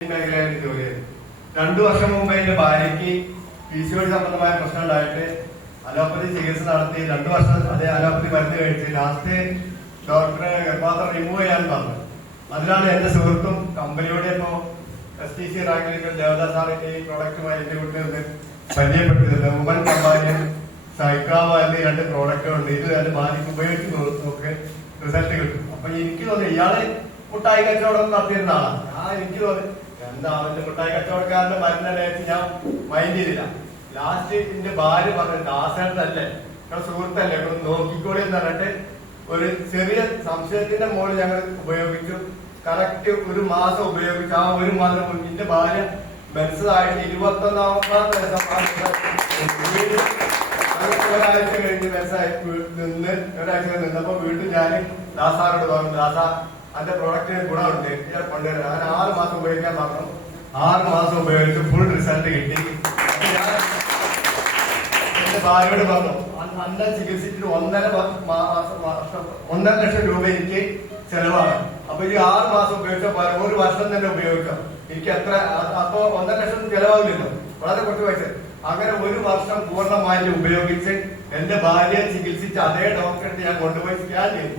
മേഖലയിൽ ജോലി ചെയ്തു. 2 വർഷം മുമ്പ് എന്റെ ഭാര്യയ്ക്ക് PCOD സംബന്ധമായ പ്രശ്നം ഉണ്ടായിട്ട് അലോപ്പതി ചികിത്സ നടത്തി 2 വർഷം അതേ അലോപ്പതി മരുന്ന് കഴിച്ച് ലാസ്റ്റ് ഡോക്ടറെ ഗർഭാത്രം റിമൂവ് ചെയ്യാൻ പറഞ്ഞു. അതിലാണ് എന്റെ സുഹൃത്തും കമ്പനിയുടെ ഇപ്പോ STC റാങ്കിലേക്ക് ദേവദാസ് സാറിന്റെ ഈ പ്രോഡക്റ്റുമായി എന്റെ വീട്ടിൽ നിന്ന് പരിചയപ്പെട്ടത്. വുമൻ കമ്പാനിയൻ സൈക്കാവാലിന്റെ 2 പ്രോഡക്റ്റുകളുണ്ട്. ഇത് എന്റെ ഭാര്യയ്ക്ക് ഉപയോഗിച്ച് നോക്ക് റിസൾട്ട് കിട്ടും. അപ്പൊ എനിക്ക് തോന്നി ഇയാള് മുട്ടായി കച്ചവടം നടത്തിയിരുന്ന ആളാണ്. എനിക്ക് തോന്നി എന്താ അവന്റെ മുട്ടായി കച്ചവടക്കാരന്റെ മരുന്നല്ലേ ഞാൻ മൈൻഡ് ചെയ്തില്ല. ലാസ്റ്റ് എന്റെ ഭാര്യ പറഞ്ഞു ദാസേട്ടല്ലേ സുഹൃത്തല്ലേ നോക്കിക്കോളി എന്ന് പറഞ്ഞിട്ട് ഒരു ചെറിയ സംശയത്തിന്റെ മുകളിൽ ഞങ്ങൾ ഉപയോഗിച്ചു. കറക്റ്റ് 1 മാസം ഉപയോഗിച്ചു. ആ 1 മാസം എന്റെ ഭാര്യ മനസ്സിലായിട്ട് 21ാമത്തെ ഒരാഴ്ച കഴിഞ്ഞ് മനസ്സായി ഒരാഴ്ച നിന്നപ്പോ വീട്ടിൽ ഞാൻ ദാസാറോട് പറഞ്ഞു, ദാസ അതിന്റെ പ്രോഡക്റ്റിന് ഗുണമുണ്ട് കൊണ്ടുവരാൻ. അങ്ങനെ 6 മാസം ഉപയോഗിക്കാൻ പറഞ്ഞു. 6 മാസം ഉപയോഗിച്ച് ഫുൾ റിസൾട്ട് കിട്ടി. എന്റെ ഭാര്യയോട് പറഞ്ഞു അന്നെ ചികിത്സിച്ചിട്ട് 1.5 ലക്ഷം രൂപ എനിക്ക് ചെലവാണ്. അപ്പൊ ഈ 6 മാസം ഉപയോഗിച്ചാൽ 1 വർഷം തന്നെ ഉപയോഗിക്കാം. എനിക്ക് എത്ര അപ്പൊ 1.5 ലക്ഷം ചെലവാകില്ലല്ലോ, വളരെ കുറച്ച് പൈസ. അങ്ങനെ 1 വർഷം പൂർണ്ണമായിട്ട് ഉപയോഗിച്ച് എന്റെ ഭാര്യയെ ചികിത്സിച്ച് അതേ ഡോക്ടറെ ഞാൻ കൊണ്ടുപോയി സ്കാൻ ചെയ്തു.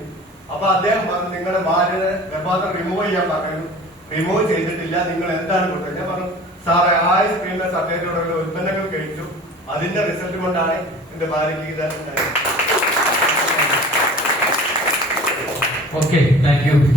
അപ്പൊ അദ്ദേഹം നിങ്ങളുടെ ഭാര്യയുടെ ഗർഭാത്രം റിമൂവ് ചെയ്യാൻ പറഞ്ഞു. റിമൂവ് ചെയ്തിട്ടില്ല, നിങ്ങൾ എന്താണ് കൊടുത്തത്? ഞാൻ പറഞ്ഞു സാറേ ആയുസ് പ്രീമിയർ അദ്ദേഹത്തോടുള്ള ഉൽപ്പന്നങ്ങൾ കഴിച്ചു, അതിന്റെ റിസൾട്ട് കൊണ്ടാണ് എന്റെ ഭാര്യയ്ക്ക് ഇതായിട്ടുണ്ടായത്. Okay, thank you.